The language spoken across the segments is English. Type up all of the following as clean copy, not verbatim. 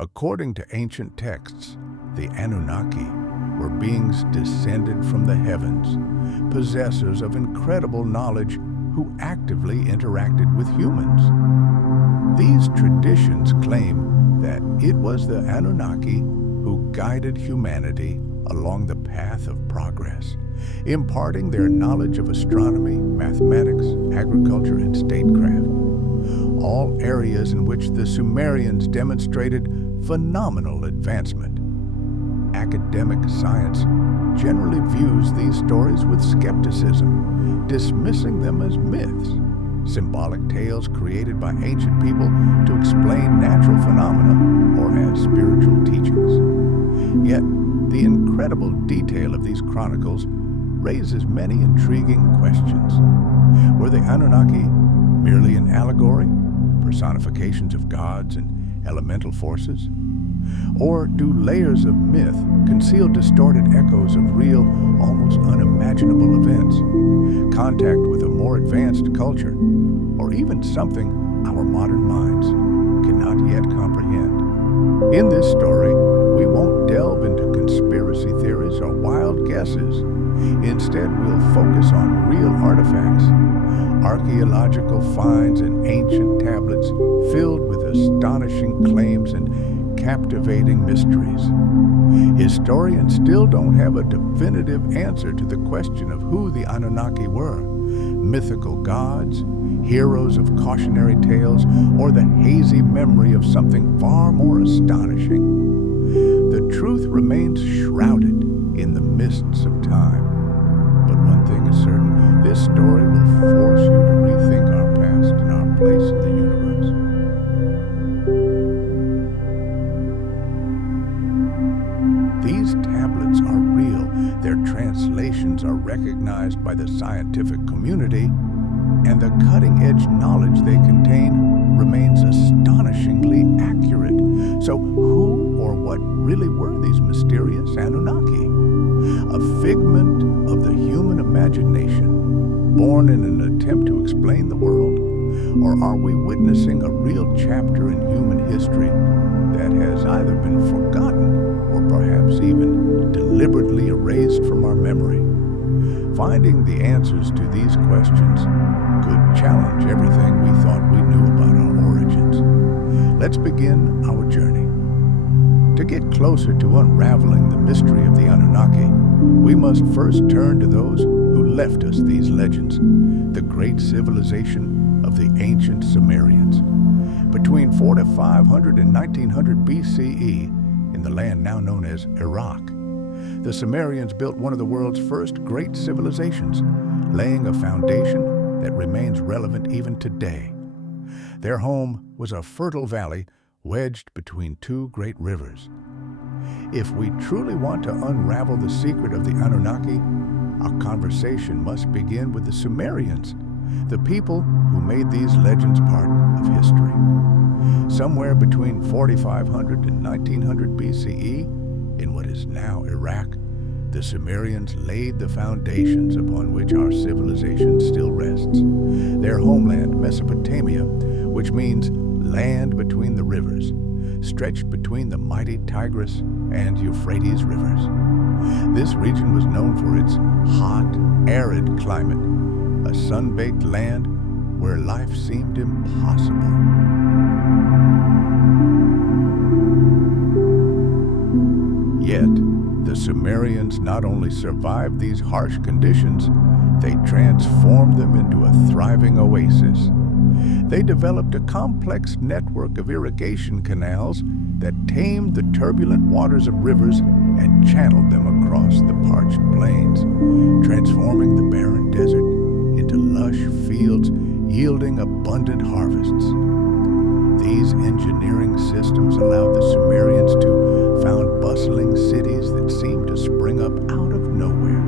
According to ancient texts, the Anunnaki were beings descended from the heavens, possessors of incredible knowledge who actively interacted with humans. These traditions claim that it was the Anunnaki who guided humanity along the path of progress, imparting their knowledge of astronomy, mathematics, agriculture, and statecraft, all areas in which the Sumerians demonstrated phenomenal advancement. Academic science generally views these stories with skepticism, dismissing them as myths, symbolic tales created by ancient people to explain natural phenomena or as spiritual teachings. Yet, the incredible detail of these chronicles raises many intriguing questions. Were the Anunnaki merely an allegory, personifications of gods and elemental forces? Or do layers of myth conceal distorted echoes of real, almost unimaginable events, contact with a more advanced culture, or even something our modern minds cannot yet comprehend? In this story, we won't delve into conspiracy theories or wild guesses. Instead, we'll focus on real artifacts, archaeological finds and ancient tablets filled with astonishing claims and captivating mysteries. Historians still don't have a definitive answer to the question of who the Anunnaki were: mythical gods, heroes of cautionary tales, or the hazy memory of something far more astonishing. The truth remains shrouded in the mists of time. But one thing is certain, this story will force you to rethink our past and our place in the universe. These tablets are real, their translations are recognized by the scientific community, and the cutting-edge knowledge they contain remains astonishingly accurate. So who or what really were these mysterious Anunnaki? A figment of the human imagination, born in an attempt to explain the world? Or are we witnessing a real chapter in human history that has either been forgotten or perhaps even deliberately erased from our memory? Finding the answers to these questions could challenge everything we thought we knew about our origins. Let's begin our journey. To get closer to unraveling the mystery of the Anunnaki, we must first turn to those who left us these legends, the great civilization of the ancient Sumerians. Between 4500 and 1900 BCE, in the land now known as Iraq, the Sumerians built one of the world's first great civilizations, laying a foundation that remains relevant even today. Their home was a fertile valley wedged between two great rivers. If we truly want to unravel the secret of the Anunnaki, our conversation must begin with the Sumerians, the people who made these legends part of history. Somewhere between 4500 and 1900 BCE, in what is now Iraq, the Sumerians laid the foundations upon which our civilization still rests. Their homeland, Mesopotamia, which means land between the rivers, stretched between the mighty Tigris and Euphrates rivers. This region was known for its hot, arid climate, a sun-baked land where life seemed impossible. Yet, the Sumerians not only survived these harsh conditions, they transformed them into a thriving oasis. They developed a complex network of irrigation canals that tamed the turbulent waters of rivers and channeled them across the parched plains, transforming the barren desert into lush fields yielding abundant harvests. These engineering systems allowed the Sumerians to found bustling cities that seemed to spring up out of nowhere,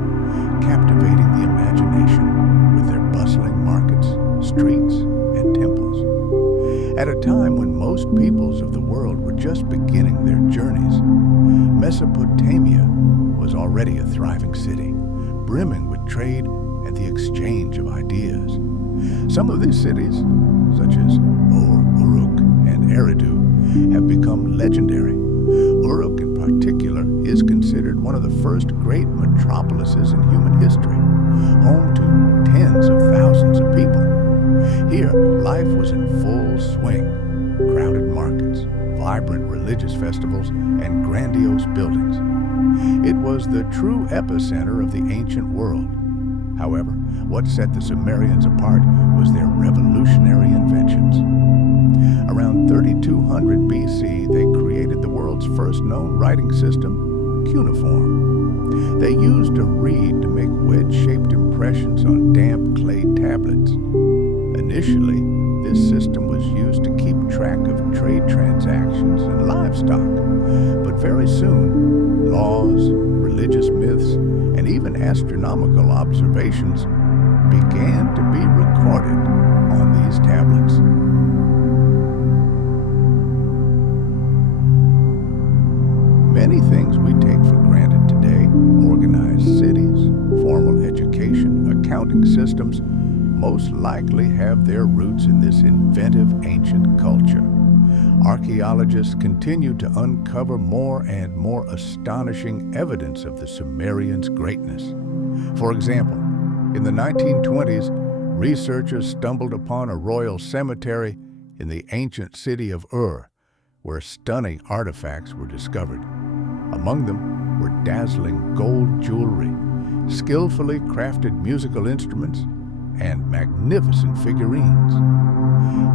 captivating the imagination with their bustling markets, streets, and temples. At a time when most peoples of the world were just beginning their journeys, Mesopotamia was already a thriving city, brimming with trade and the exchange of ideas. Some of these cities, such as Uruk and Eridu, have become legendary. Uruk in particular is considered one of the first great metropolises in human history, home to tens of thousands of people. Here, life was in full swing. Crowded markets, vibrant religious festivals, and grandiose buildings. It was the true epicenter of the ancient world. However, what set the Sumerians apart was their revolutionary inventions. Around 3200 BC, they created the world's first known writing system, cuneiform. They used a reed to make wedge-shaped impressions on damp clay tablets. Initially, this system was used to keep track of trade transactions and livestock, but very soon, laws, religious myths, and even astronomical observations began to be recorded on these tablets. Many things we take for granted today, organized cities, formal education, accounting systems, most likely have their roots in this inventive ancient culture. Archaeologists continue to uncover more and more astonishing evidence of the Sumerians' greatness. For example, in the 1920s, researchers stumbled upon a royal cemetery in the ancient city of Ur, where stunning artifacts were discovered. Among them were dazzling gold jewelry, skillfully crafted musical instruments, and magnificent figurines.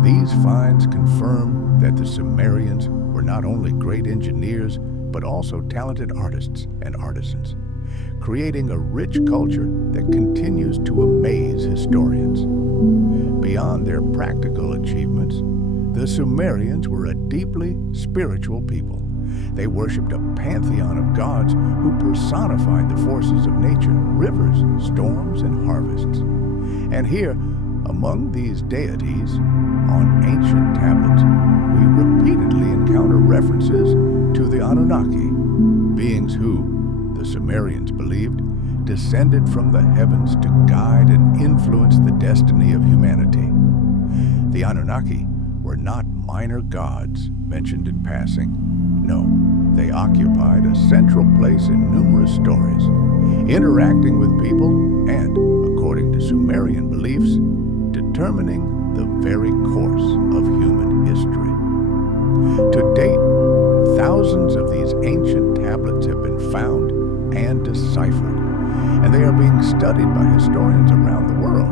These finds confirm that the Sumerians were not only great engineers, but also talented artists and artisans, creating a rich culture that continues to amaze historians. Beyond their practical achievements, the Sumerians were a deeply spiritual people. They worshipped a pantheon of gods who personified the forces of nature, rivers, storms, and harvests. And here, among these deities, on ancient tablets, we repeatedly encounter references to the Anunnaki, beings who, the Sumerians believed, descended from the heavens to guide and influence the destiny of humanity. The Anunnaki were not minor gods mentioned in passing. No, they occupied a central place in numerous stories, interacting with people and, according to Sumerian beliefs, determining the very course of human history. To date, thousands of these ancient tablets have been found and deciphered, and they are being studied by historians around the world.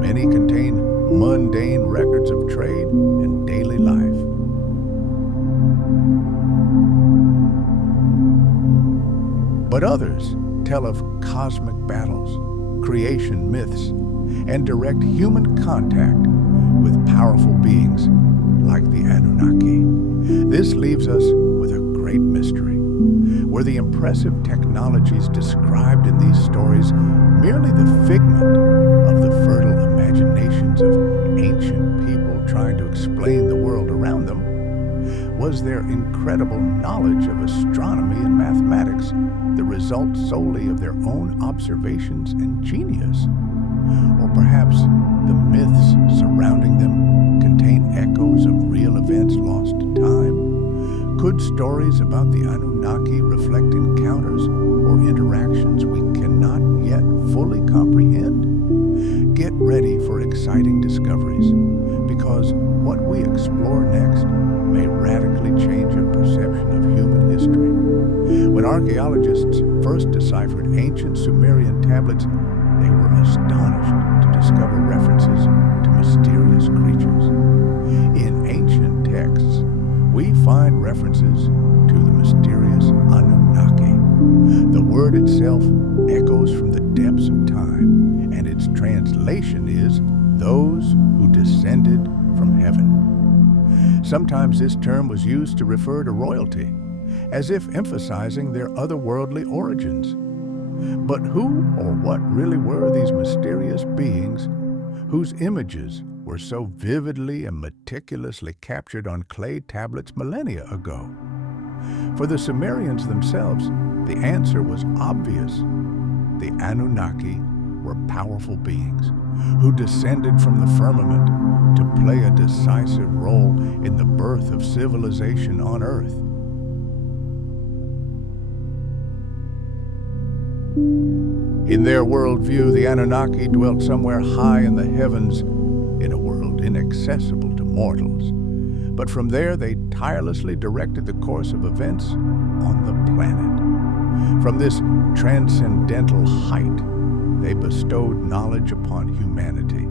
Many contain mundane records of trade and daily life. But others tell of cosmic battles, creation myths, and direct human contact with powerful beings like the Anunnaki. This leaves us with a great mystery. Were the impressive technologies described in these stories merely the figment of the fertile imaginations of ancient people trying to explain the world around them? Was their incredible knowledge of astronomy and mathematics the result solely of their own observations and genius? Or perhaps the myths surrounding them contain echoes of real events lost to time? Could stories about the Anunnaki reflect encounters or interactions we cannot yet fully comprehend? Get ready for exciting discoveries, because what we explore next may radically change our perception of human history. When archaeologists first deciphered ancient Sumerian tablets, they were astonished to discover references to mysterious creatures. In ancient texts, we find references to the mysterious Anunnaki. The word itself echoes from the depths of time, and its translation is those who descended from heaven. Sometimes this term was used to refer to royalty, as if emphasizing their otherworldly origins. But who or what really were these mysterious beings whose images were so vividly and meticulously captured on clay tablets millennia ago? For the Sumerians themselves, the answer was obvious. The Anunnaki were powerful beings who descended from the firmament to play a decisive role in the birth of civilization on Earth. In their worldview, the Anunnaki dwelt somewhere high in the heavens in a world inaccessible to mortals. But from there, they tirelessly directed the course of events on the planet. From this transcendental height, they bestowed knowledge upon humanity,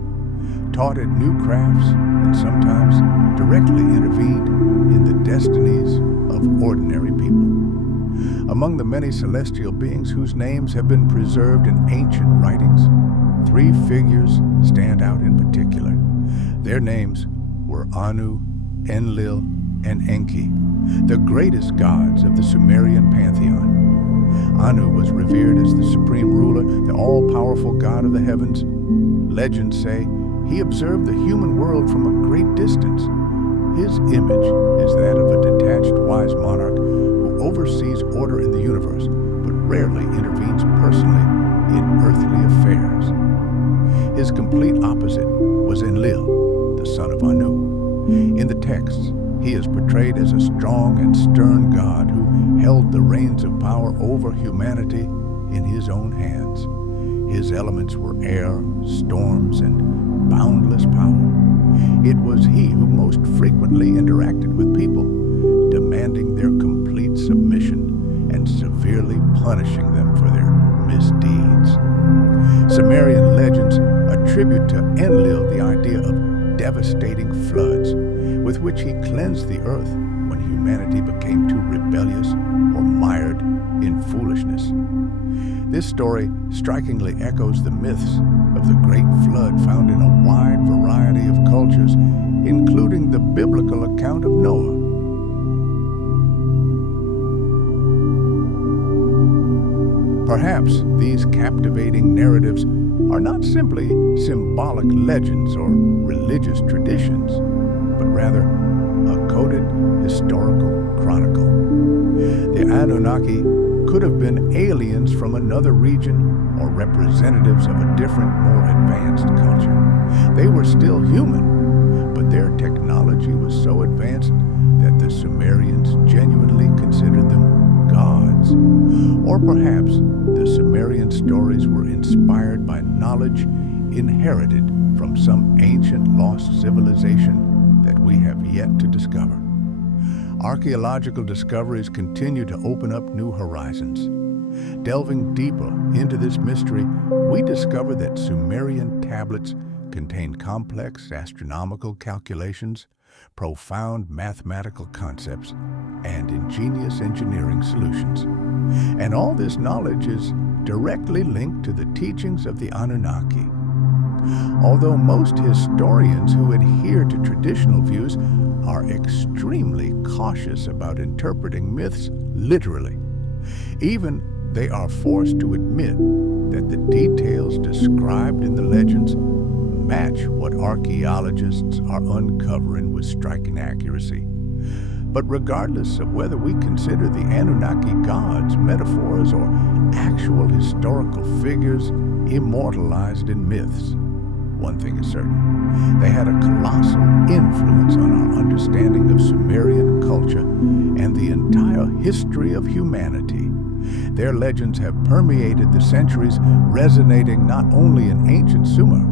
taught it new crafts, and sometimes directly intervened in the destinies of ordinary people. Among the many celestial beings whose names have been preserved in ancient writings, 3 figures stand out in particular. Their names were Anu, Enlil, and Enki, the greatest gods of the Sumerian pantheon. Anu was revered as the supreme ruler, the all-powerful god of the heavens. Legends say he observed the human world from a great distance. His image is that of a detached, wise monarch who oversees order in the universe, but rarely intervenes personally in earthly affairs. His complete opposite was Enlil, the son of Anu. In the texts, he is portrayed as a strong and stern god who held the reins of power over humanity in his own hands. His elements were air, storms, and boundless power. It was he who most frequently interacted with people, demanding their complete submission and severely punishing them for their misdeeds. Sumerian legends attribute to Enlil the idea of devastating floods, with which he cleansed the earth when humanity became too rebellious or mired in foolishness. This story strikingly echoes the myths of the Great Flood found in a wide variety of cultures, including the biblical account of Noah. Perhaps these captivating narratives are not simply symbolic legends or religious traditions, but rather a coded historical chronicle. The Anunnaki could have been aliens from another region or representatives of a different, more advanced culture. They were still human, but their technology was so advanced that the Sumerians genuinely considered them gods. Or perhaps the Sumerian stories were inspired by knowledge inherited from some ancient lost civilization that we have yet to discover. Archaeological discoveries continue to open up new horizons. Delving deeper into this mystery, we discover that Sumerian tablets contain complex astronomical calculations, profound mathematical concepts, and ingenious engineering solutions. And all this knowledge is directly linked to the teachings of the Anunnaki. Although most historians who adhere to traditional views are extremely cautious about interpreting myths literally, even they are forced to admit that the details described in the legends match what archaeologists are uncovering with striking accuracy. But regardless of whether we consider the Anunnaki gods metaphors or actual historical figures immortalized in myths, one thing is certain: they had a colossal influence on our understanding of Sumerian culture and the entire history of humanity. Their legends have permeated the centuries, resonating not only in ancient Sumer,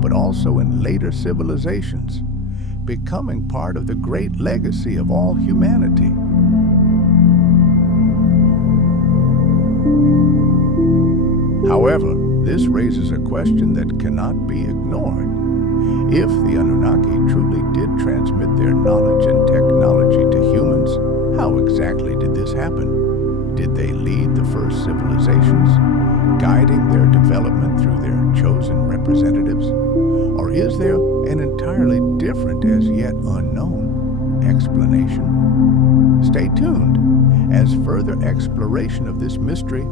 but also in later civilizations, becoming part of the great legacy of all humanity. However, this raises a question that cannot be ignored. If the Anunnaki truly did transmit their knowledge and technology to humans, how exactly did this happen? Did they lead the first civilizations, guiding their development through their chosen representatives? Or is there an entirely different, as yet unknown, explanation? Stay tuned, as further exploration of this mystery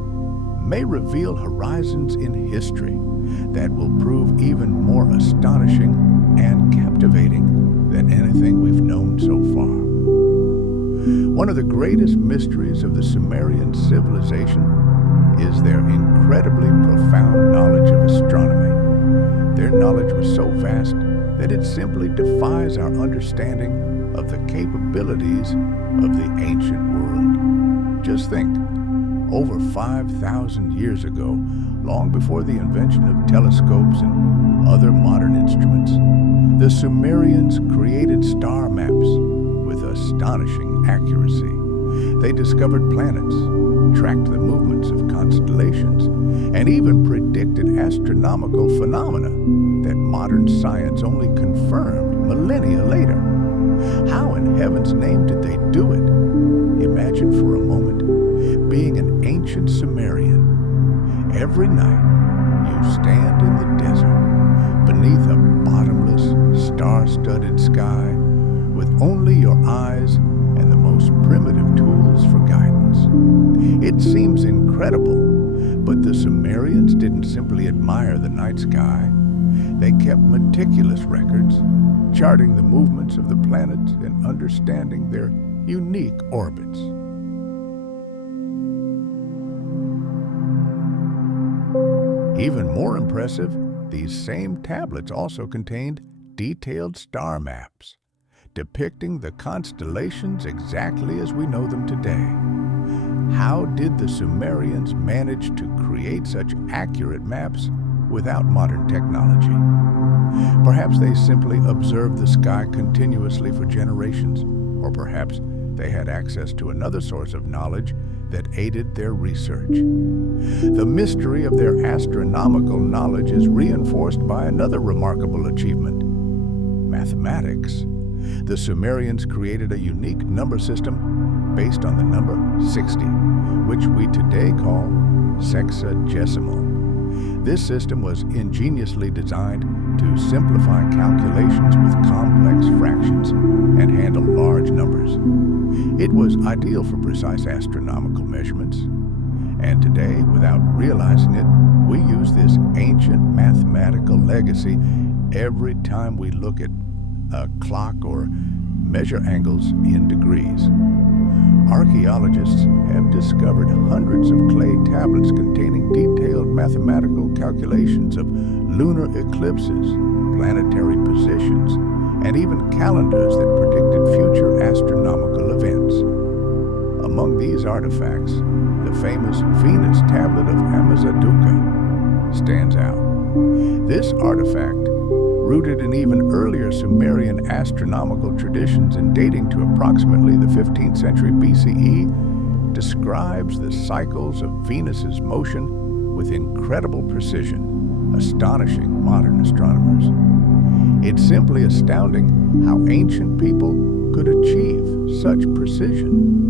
may reveal horizons in history that will prove even more astonishing and captivating than anything we've known so far. One of the greatest mysteries of the Sumerian civilization is their incredibly profound knowledge of astronomy. Their knowledge was so vast that it simply defies our understanding of the capabilities of the ancient world. Just think, over 5,000 years ago, long before the invention of telescopes and other modern instruments, the Sumerians created star maps with astonishing accuracy. They discovered planets, tracked the movements of constellations, and even predicted astronomical phenomena that modern science only confirmed millennia later. How in heaven's name did they do it? Imagine for a moment being an ancient Sumerian. Every night you stand in the desert beneath a bottomless, star-studded sky with only your eyes and the most primitive tools for guidance. It seems incredible, but the Sumerians didn't simply admire the night sky. They kept meticulous records, charting the movements of the planets and understanding their unique orbits. Even more impressive, these same tablets also contained detailed star maps, depicting the constellations exactly as we know them today. How did the Sumerians manage to create such accurate maps without modern technology? Perhaps they simply observed the sky continuously for generations, or perhaps they had access to another source of knowledge that aided their research. The mystery of their astronomical knowledge is reinforced by another remarkable achievement: mathematics. The Sumerians created a unique number system based on the number 60, which we today call sexagesimal. This system was ingeniously designed to simplify calculations with complex fractions and handle large numbers. It was ideal for precise astronomical measurements, and today, without realizing it, we use this ancient mathematical legacy every time we look at a clock or measure angles in degrees. Archaeologists have discovered hundreds of clay tablets containing detailed mathematical calculations of lunar eclipses, planetary positions, and even calendars that predicted future astronomical events. Among these artifacts, the famous Venus tablet of Amazighdua stands out. This artifact, rooted in even earlier Sumerian astronomical traditions and dating to approximately the 15th century BCE, describes the cycles of Venus's motion with incredible precision, astonishing modern astronomers. It's simply astounding how ancient people could achieve such precision.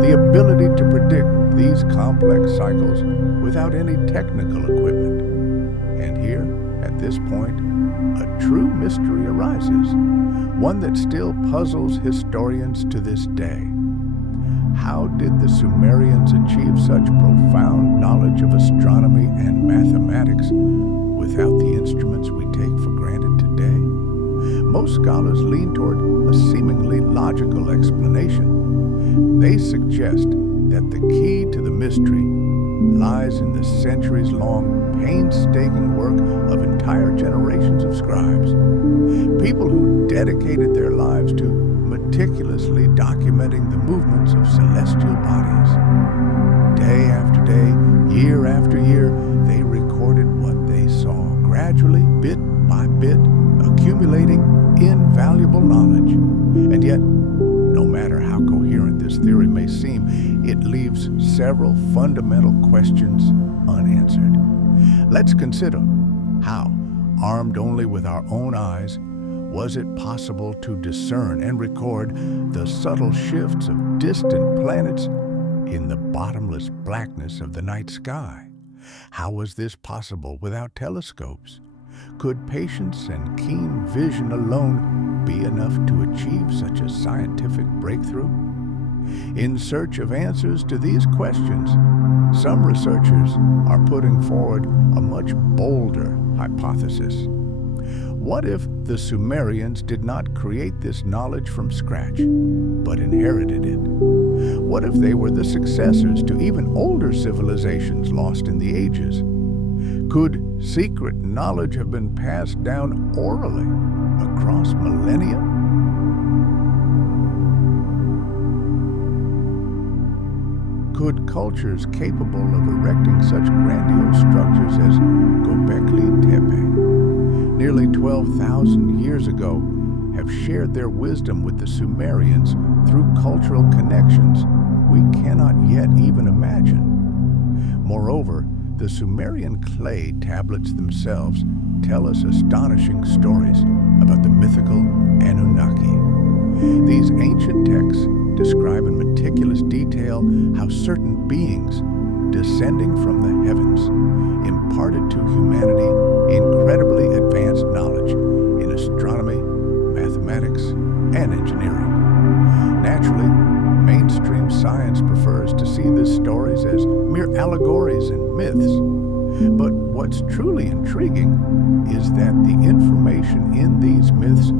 The ability to predict these complex cycles without any technical equipment. And here, at this point, a true mystery arises, one that still puzzles historians to this day. How did the Sumerians achieve such profound knowledge of astronomy and mathematics without the instruments we take for granted today? Most scholars lean toward a seemingly logical explanation. They suggest that the key to the mystery lies in the centuries-long, painstaking work of entire generations of scribes, people who dedicated their lives to meticulously documenting the movements of celestial bodies. Day after day, year after year, they recorded what they saw, gradually, bit by bit, accumulating invaluable knowledge. And yet, no matter how coherent this theory may seem, it leaves several fundamental questions unanswered. Let's consider how, armed only with our own eyes, was it possible to discern and record the subtle shifts of distant planets in the bottomless blackness of the night sky? How was this possible without telescopes? Could patience and keen vision alone be enough to achieve such a scientific breakthrough? In search of answers to these questions, some researchers are putting forward a much bolder hypothesis. What if the Sumerians did not create this knowledge from scratch, but inherited it? What if they were the successors to even older civilizations lost in the ages? Could secret knowledge have been passed down orally across millennia? Could cultures capable of erecting such grandiose structures as Göbekli Tepe, nearly 12,000 years ago, have shared their wisdom with the Sumerians through cultural connections we cannot yet even imagine? Moreover, the Sumerian clay tablets themselves tell us astonishing stories about the mythical Anunnaki. These ancient texts describe in meticulous detail how certain beings, descending from the heavens, imparted to humanity incredibly advanced knowledge in astronomy, mathematics, and engineering. Naturally, mainstream science prefers to see these stories as mere allegories and myths. But what's truly intriguing is that the information in these myths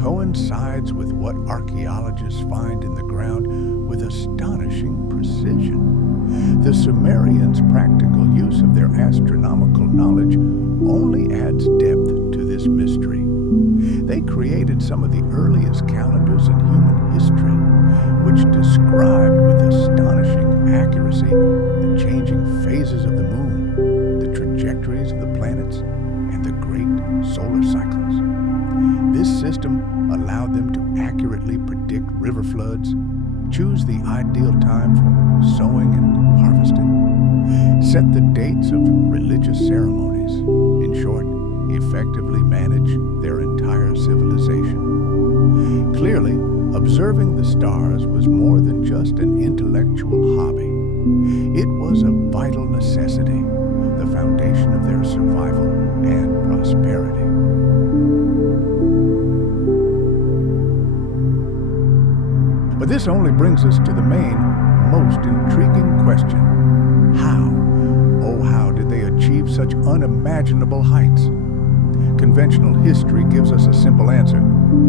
coincides with what archaeologists find in the ground with astonishing precision. The Sumerians' practical use of their astronomical knowledge only adds depth to this mystery. They created some of the earliest calendars in human history, which described with astonishing accuracy the changing phases of the moon, the trajectories of the planets, and the great solar cycles. This system allowed them to accurately predict river floods, choose the ideal time for sowing and harvesting, set the dates of religious ceremonies, in short, effectively manage their entire civilization. Clearly, observing the stars was more than just an intellectual hobby. It was a vital necessity, the foundation of their survival and prosperity. But this only brings us to the main, most intriguing question. How, oh how, did they achieve such unimaginable heights? Conventional history gives us a simple answer.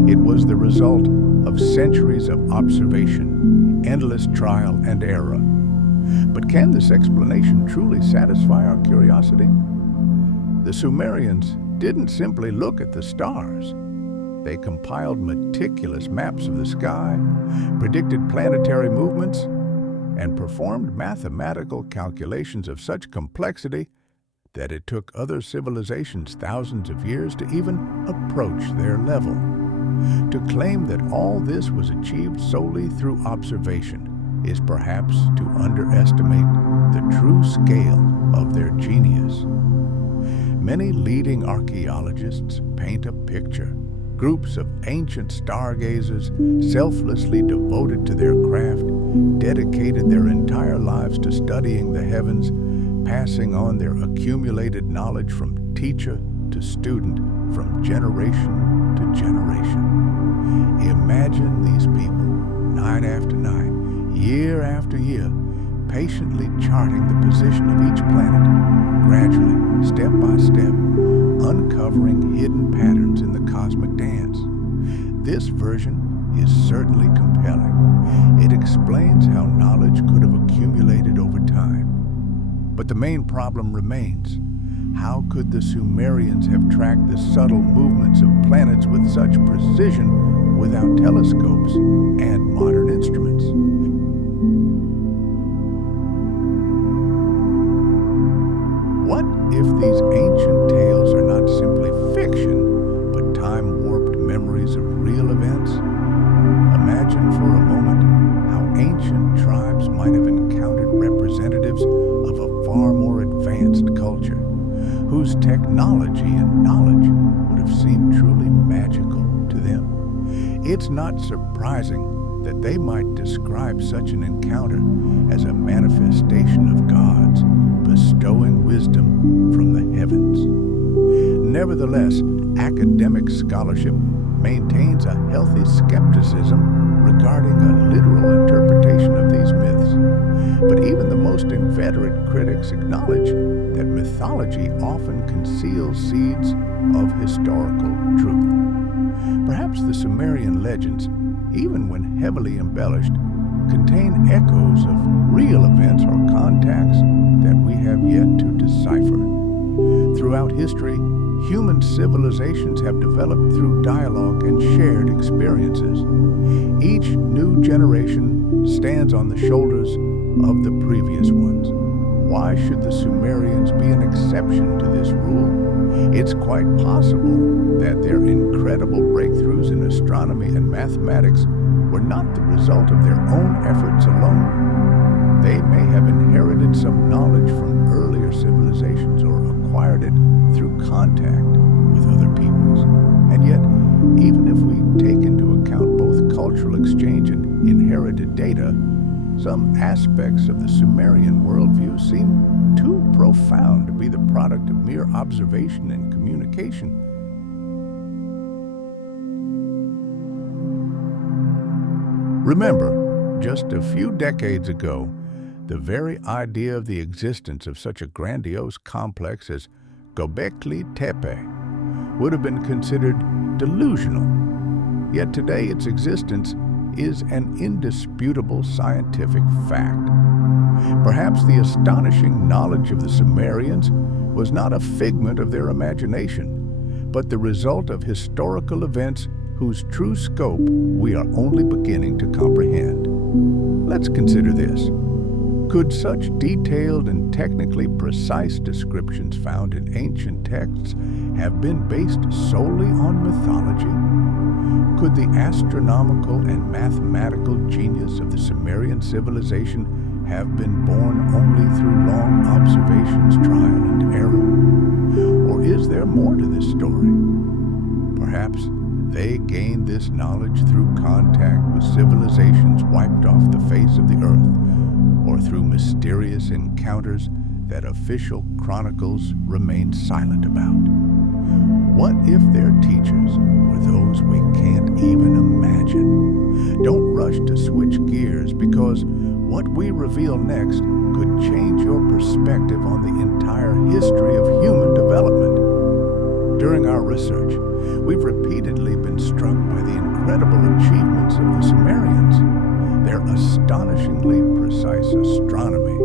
It was the result of centuries of observation, endless trial and error. But can this explanation truly satisfy our curiosity? The Sumerians didn't simply look at the stars. They compiled meticulous maps of the sky, predicted planetary movements, and performed mathematical calculations of such complexity that it took other civilizations thousands of years to even approach their level. To claim that all this was achieved solely through observation is perhaps to underestimate the true scale of their genius. Many leading archaeologists paint a picture. Groups of ancient stargazers, selflessly devoted to their craft, dedicated their entire lives to studying the heavens, passing on their accumulated knowledge from teacher to student, from generation to generation. Imagine these people, night after night, year after year, patiently charting the position of each planet, gradually, step by step, uncovering hidden patterns in the cosmic dance. This version is certainly compelling. It explains how knowledge could have accumulated over time. But the main problem remains. How could the Sumerians have tracked the subtle movements of planets with such precision without telescopes and modern instruments? What if these ancient tales are not simply fiction, but time-warped memories of real events? Imagine for a moment how ancient tribes might have encountered representatives of a far more advanced culture, whose technology and knowledge would have seemed truly magical to them. It's not surprising that they might describe such an encounter as a manifestation of God's bestowing wisdom from the heavens. Nevertheless, academic scholarship maintains a healthy skepticism regarding a literal interpretation of these myths. But even the most inveterate critics acknowledge that mythology often conceals seeds of historical truth. Perhaps the Sumerian legends, even when heavily embellished, contain echoes of real events or contacts that we have yet to decipher. Throughout history, human civilizations have developed through dialogue and shared experiences. Each new generation stands on the shoulders of the previous ones. Why should the Sumerians be an exception to this rule? It's quite possible that their incredible breakthroughs in astronomy and mathematics were not the result of their own efforts alone. They may have inherited some knowledge from earlier civilizations or acquired it through contact with other peoples. And yet, even if we take into account both cultural exchange and inherited data, some aspects of the Sumerian worldview seem too profound to be the product of mere observation and communication. Remember, just a few decades ago, the very idea of the existence of such a grandiose complex as Göbekli Tepe would have been considered delusional. Yet today its existence is an indisputable scientific fact. Perhaps the astonishing knowledge of the Sumerians was not a figment of their imagination, but the result of historical events whose true scope we are only beginning to comprehend. Let's consider this. Could such detailed and technically precise descriptions found in ancient texts have been based solely on mythology? Could the astronomical and mathematical genius of the Sumerian civilization have been born only through long observations, trial and error? Or is there more to this story? Perhaps they gained this knowledge through contact with civilizations wiped off the face of the earth, or through mysterious encounters that official chronicles remain silent about. What if their teachers were those we can't even imagine? Don't rush to switch gears, because what we reveal next could change your perspective on the entire history of human development. During our research, we've repeatedly been struck by the incredible achievements of the Sumerians. Their astonishingly precise astronomy,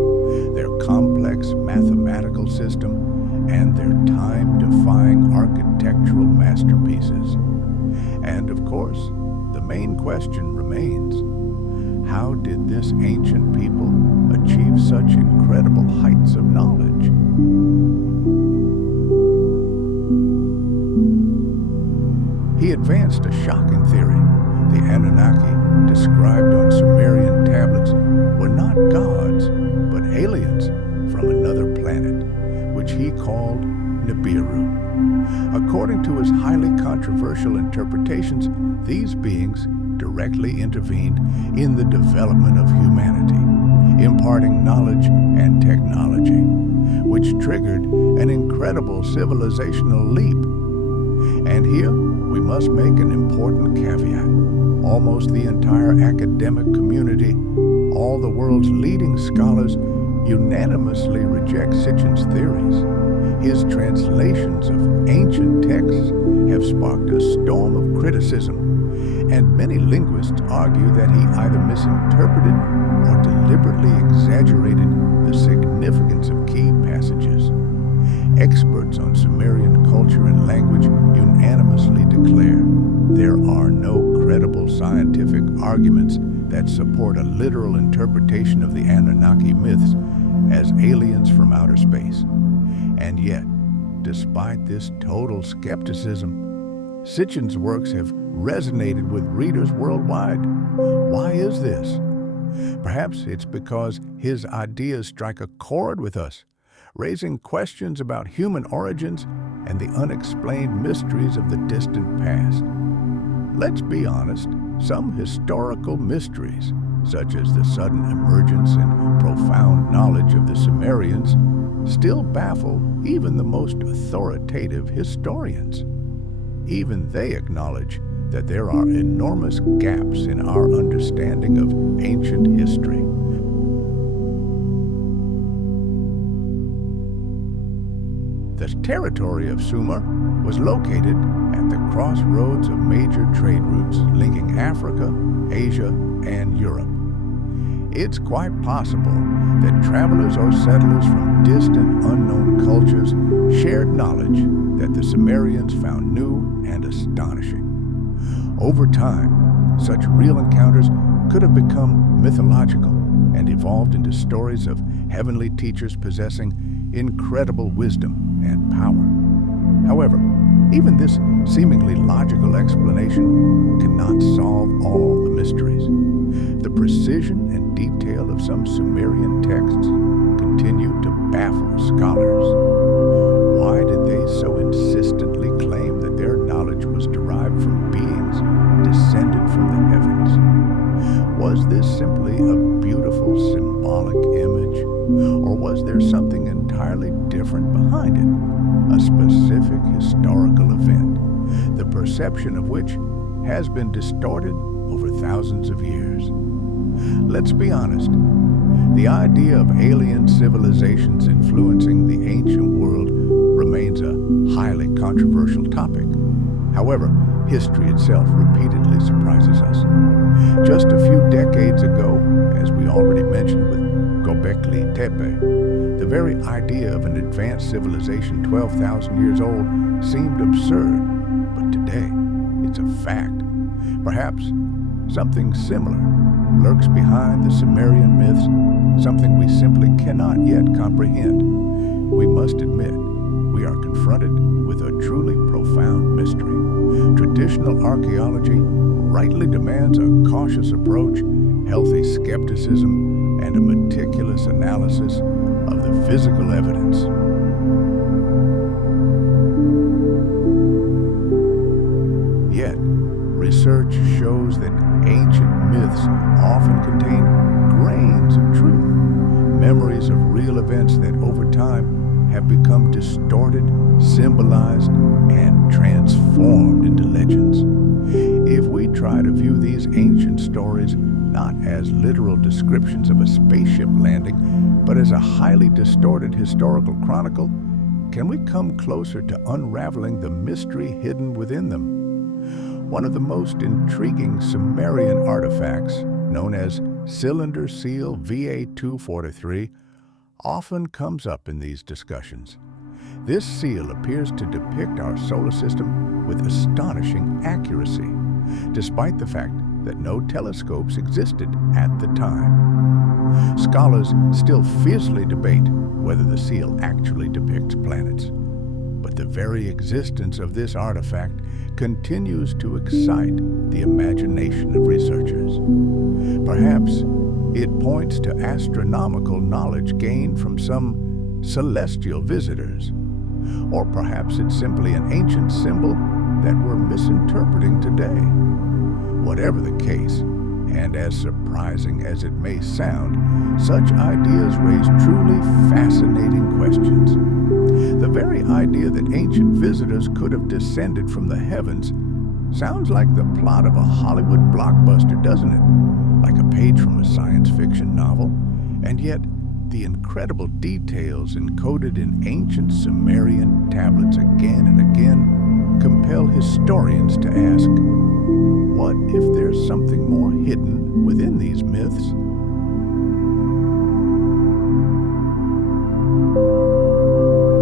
their complex mathematical system, and their time-defying architectural masterpieces. And of course, the main question remains: how did this ancient people achieve such incredible heights of knowledge? He advanced a shocking theory. The Anunnaki, described on Sumerian tablets, were not gods, but aliens from another planet, which he called Nibiru. According to his highly controversial interpretations, these beings directly intervened in the development of humanity, imparting knowledge and technology, which triggered an incredible civilizational leap. And here, we must make an important caveat. Almost the entire academic community, all the world's leading scholars, unanimously reject Sitchin's theories. His translations of ancient texts have sparked a storm of criticism, and many linguists argue that he either misinterpreted or deliberately exaggerated the significance of key passages. Experts on Sumerian culture and language unanimously declare there are no credible scientific arguments that support a literal interpretation of the Anunnaki myths as aliens from outer space. And yet, despite this total skepticism, Sitchin's works have resonated with readers worldwide. Why is this? Perhaps it's because his ideas strike a chord with us, raising questions about human origins and the unexplained mysteries of the distant past. Let's be honest, some historical mysteries, such as the sudden emergence and profound knowledge of the Sumerians, still baffle even the most authoritative historians. Even they acknowledge that there are enormous gaps in our understanding of ancient history. The territory of Sumer was located at the crossroads of major trade routes linking Africa, Asia, and Europe. It's quite possible that travelers or settlers from distant, unknown cultures shared knowledge that the Sumerians found new and astonishing. Over time, such real encounters could have become mythological and evolved into stories of heavenly teachers possessing incredible wisdom and power. However, even this seemingly logical explanation cannot solve all the mysteries. The precision and detail of some Sumerian texts continue to baffle scholars. Why did they so insistently claim that their knowledge was derived from beings descended from the heavens? Was this simply a beautiful symbolic image, or was there something entirely different behind it? A specific historical event, the perception of which has been distorted over thousands of years. Let's be honest, the idea of alien civilizations influencing the ancient world remains a highly controversial topic. However, history itself repeatedly surprises us. Just a few decades ago, as we already mentioned with Göbekli Tepe, the very idea of an advanced civilization 12,000 years old seemed absurd, but today it's a fact. Perhaps something similar lurks behind the Sumerian myths, something we simply cannot yet comprehend. We must admit, we are confronted with a truly profound mystery. Traditional archaeology rightly demands a cautious approach, healthy skepticism, and a meticulous analysis of the physical evidence. Yet, research shows that ancient myths often contain grains of truth, memories of real events that over time have become distorted, symbolized, and transformed into legends. If we try to view these ancient stories not as literal descriptions of a spaceship landing, but as a highly distorted historical chronicle, can we come closer to unraveling the mystery hidden within them? One of the most intriguing Sumerian artifacts, known as Cylinder Seal VA243, often comes up in these discussions. This seal appears to depict our solar system with astonishing accuracy, despite the fact that no telescopes existed at the time. Scholars still fiercely debate whether the seal actually depicts planets, but the very existence of this artifact continues to excite the imagination of researchers. Perhaps it points to astronomical knowledge gained from some celestial visitors, or perhaps it's simply an ancient symbol that we're misinterpreting today. Whatever the case, and as surprising as it may sound, such ideas raise truly fascinating questions. The very idea that ancient visitors could have descended from the heavens sounds like the plot of a Hollywood blockbuster, doesn't it? Like a page from a science fiction novel. And yet, the incredible details encoded in ancient Sumerian tablets again and again compel historians to ask, what if there's something more hidden within these myths?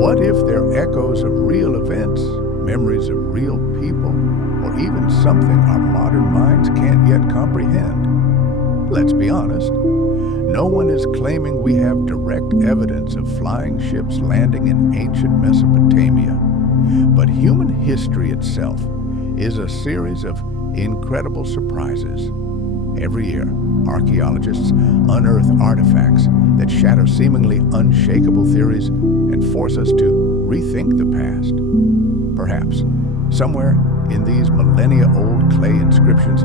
What if they're echoes of real events, memories of real people, or even something our modern minds can't yet comprehend? Let's be honest, no one is claiming we have direct evidence of flying ships landing in ancient Mesopotamia, but human history itself is a series of incredible surprises. Every year, archaeologists unearth artifacts that shatter seemingly unshakable theories and force us to rethink the past. Perhaps, somewhere in these millennia-old clay inscriptions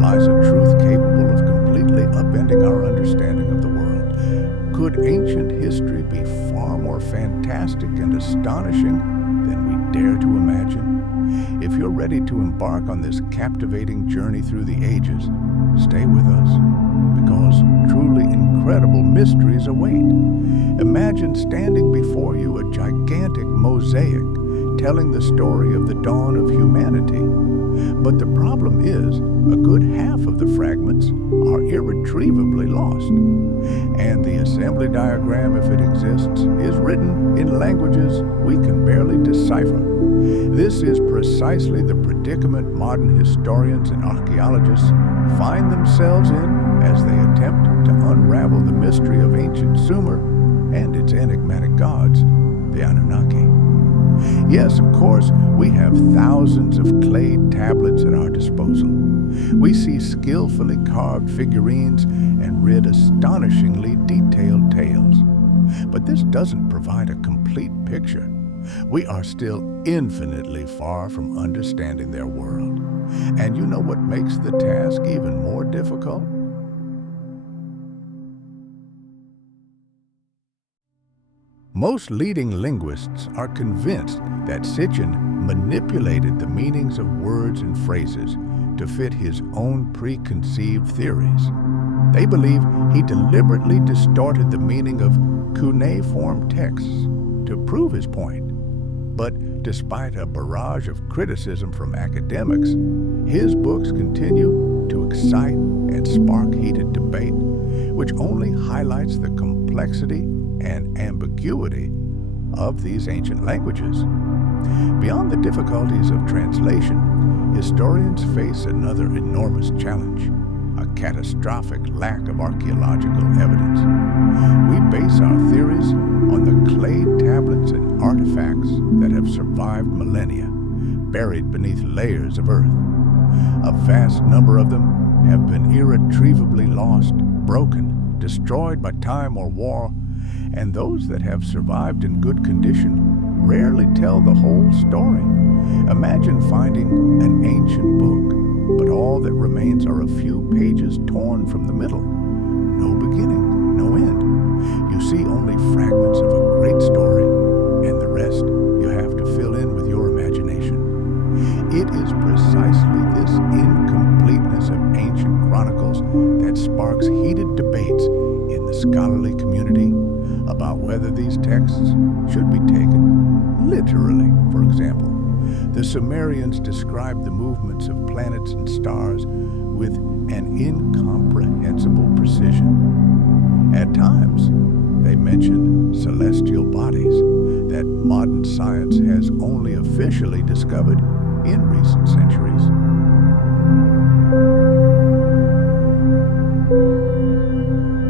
lies a truth capable of completely upending our understanding of the world. Could ancient history be far more fantastic and astonishing than we dare to imagine? If you're ready to embark on this captivating journey through the ages, stay with us, because truly incredible mysteries await. Imagine standing before you a gigantic mosaic telling the story of the dawn of humanity. But the problem is, a good half of the fragments are irretrievably lost. And the assembly diagram, if it exists, is written in languages we can barely decipher. This is precisely the predicament modern historians and archaeologists find themselves in as they attempt to unravel the mystery of ancient Sumer and its enigmatic gods, the Anunnaki. Yes, of course, we have thousands of clay tablets at our disposal. We see skillfully carved figurines and read astonishingly detailed tales. But this doesn't provide a complete picture. We are still infinitely far from understanding their world. And you know what makes the task even more difficult? Most leading linguists are convinced that Sitchin manipulated the meanings of words and phrases to fit his own preconceived theories. They believe he deliberately distorted the meaning of cuneiform texts to prove his point. But despite a barrage of criticism from academics, his books continue to excite and spark heated debate, which only highlights the complexity and ambiguity of these ancient languages. Beyond the difficulties of translation, historians face another enormous challenge: a catastrophic lack of archaeological evidence. We base our theories on the clay tablets and artifacts that have survived millennia, buried beneath layers of earth. A vast number of them have been irretrievably lost, broken, destroyed by time or war, and those that have survived in good condition rarely tell the whole story. Imagine finding an ancient book, but all that remains are a few pages torn from the middle. No beginning, no end. You see only fragments of a great story, and the rest you have to fill in with your imagination. It is precisely this incompleteness of ancient chronicles that sparks heated debates in the scholarly community about whether these texts should be taken literally. For example, the Sumerians described the movements of planets and stars with an incomprehensible precision. At times, they mention celestial bodies that modern science has only officially discovered in recent centuries.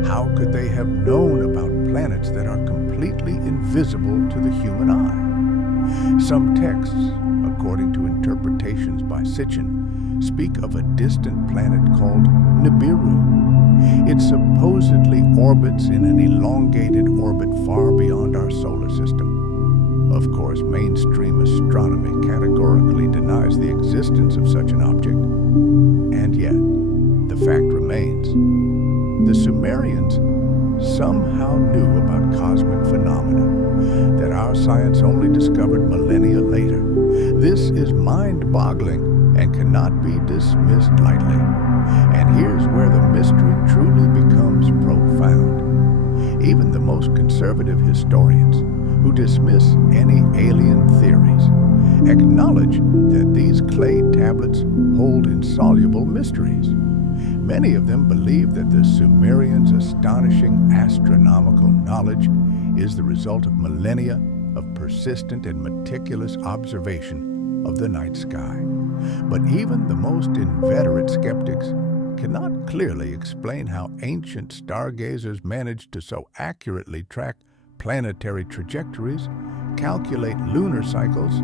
How could they have known about planets that are completely invisible to the human eye? Some texts, according to interpretations by Sitchin, speak of a distant planet called Nibiru. It supposedly orbits in an elongated orbit far beyond our solar system. Of course, mainstream astronomy categorically denies the existence of such an object. And yet, the fact remains, the Sumerians somehow knew about cosmic phenomena that our science only discovered millennia later. This is mind-boggling and cannot be dismissed lightly. And here's where the mystery truly becomes profound. Even the most conservative historians, who dismiss any alien theories, acknowledge that these clay tablets hold insoluble mysteries. Many of them believe that the Sumerians' astonishing astronomical knowledge is the result of millennia of persistent and meticulous observation of the night sky. But even the most inveterate skeptics cannot clearly explain how ancient stargazers managed to so accurately track planetary trajectories, calculate lunar cycles,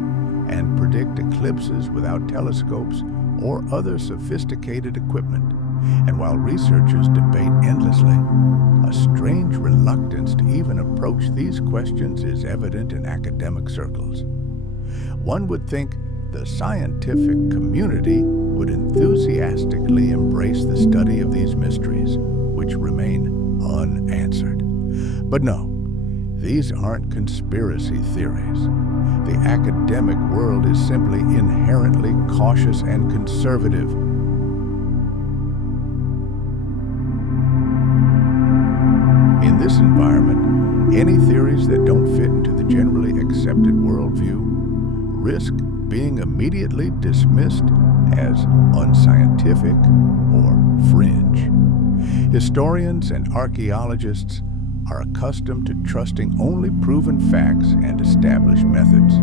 and predict eclipses without telescopes or other sophisticated equipment. And while researchers debate endlessly, a strange reluctance to even approach these questions is evident in academic circles. One would think the scientific community would enthusiastically embrace the study of these mysteries, which remain unanswered. But no, these aren't conspiracy theories. The academic world is simply inherently cautious and conservative. In this environment, any theories that don't fit into the generally accepted worldview risk being immediately dismissed as unscientific or fringe. Historians and archaeologists are accustomed to trusting only proven facts and established methods.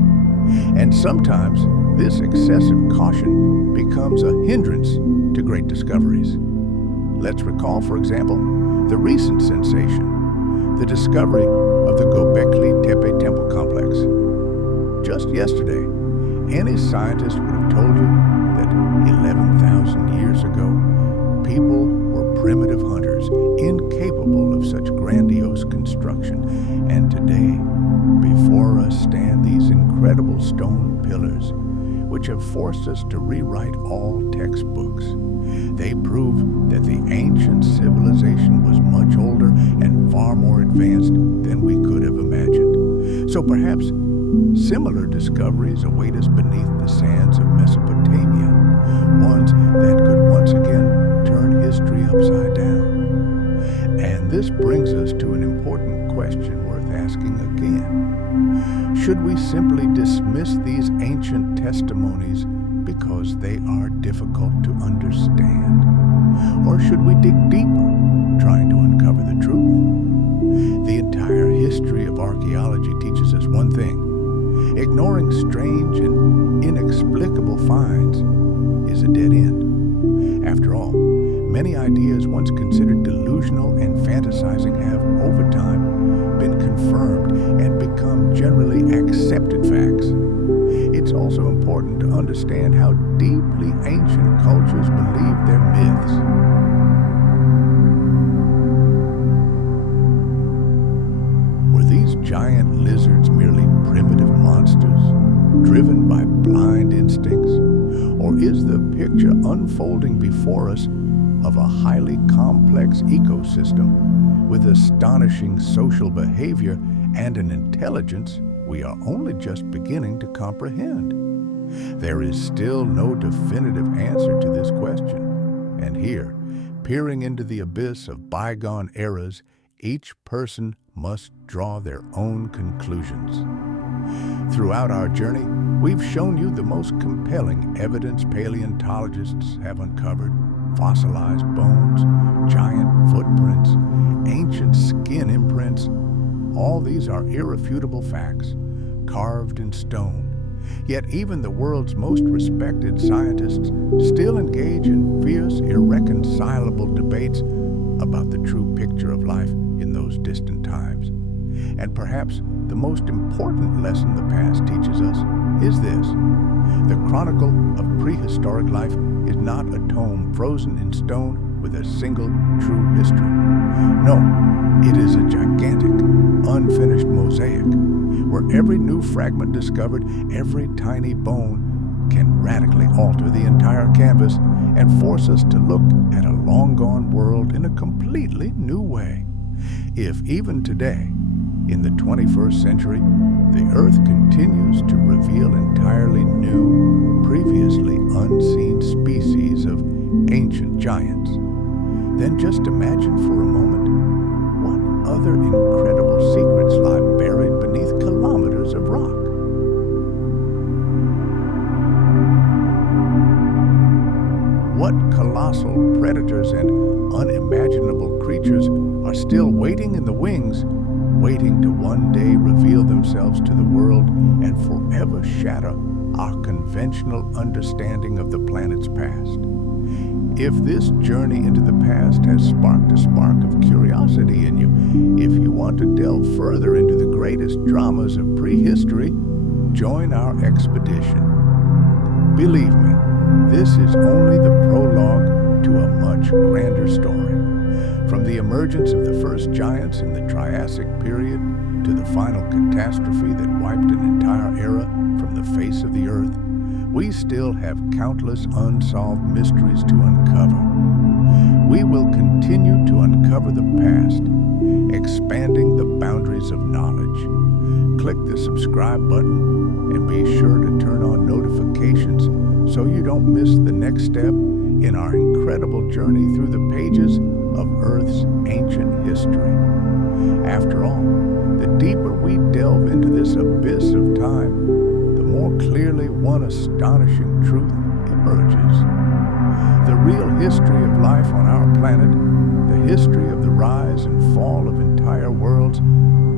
And sometimes this excessive caution becomes a hindrance to great discoveries. Let's recall, for example, the recent sensation, the discovery of the Göbekli Tepe Temple Complex. Just yesterday, any scientist would have told you that 11,000 years ago, people were primitive hunters, incapable of such grandiose construction. And today, before us stand these incredible stone pillars, which have forced us to rewrite all textbooks. They prove that the ancient civilization was much older and far more advanced than we could have imagined. So perhaps similar discoveries await us beneath the sands of Mesopotamia, ones that could once again turn history upside down. And this brings us to an important question worth asking again. Should we simply dismiss these ancient testimonies because they are difficult to understand? Or should we dig deeper, trying to uncover the truth? The entire history of archaeology teaches us one thing: ignoring strange and inexplicable finds is a dead end. After all, many ideas once considered delusional and fantasizing have, over time, been confirmed and become generally accepted facts. It's also important to understand how deeply ancient cultures believed their myths. Were these giant lizards merely primitive monsters, driven by blind instincts? Or is the picture unfolding before us of a highly complex ecosystem with astonishing social behavior and an intelligence we are only just beginning to comprehend? There is still no definitive answer to this question, and here, peering into the abyss of bygone eras, each person must draw their own conclusions. Throughout our journey, we've shown you the most compelling evidence paleontologists have uncovered: fossilized bones, giant footprints, ancient skin imprints. All these are irrefutable facts, carved in stone. Yet even the world's most respected scientists still engage in fierce, irreconcilable debates about the true picture of life in those distant times. And perhaps the most important lesson the past teaches us is this: the chronicle of prehistoric life is not a tome frozen in stone with a single true history. No, it is a gigantic, unfinished mosaic, where every new fragment discovered, every tiny bone, can radically alter the entire canvas and force us to look at a long-gone world in a completely new way. If even today, in the 21st century, the Earth continues to reveal entirely new, previously unseen species of ancient giants, then just imagine for a moment what other incredible secrets lie buried beneath kilometers of rock. What colossal predators and unimaginable creatures are still waiting in the wings, waiting to one day reveal themselves to the world and forever shatter our conventional understanding of the planet's past? If this journey into the past has sparked a spark of curiosity in you, if you want to delve further into the greatest dramas of prehistory, join our expedition. Believe me, this is only the prologue to a much grander story. From the emergence of the first giants in the Triassic period to the final catastrophe that wiped an entire era from the face of the Earth, we still have countless unsolved mysteries to uncover. We will continue to uncover the past, expanding the boundaries of knowledge. Click the subscribe button and be sure to turn on notifications so you don't miss the next step in our incredible journey through the pages of Earth's ancient history. After all, the deeper we delve into this abyss of time, the more clearly one astonishing truth emerges. The real history of life on our planet, the history of the rise and fall of entire worlds,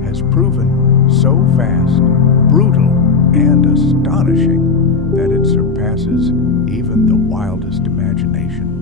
has proven so vast, brutal, and astonishing that it surpasses even the wildest imagination.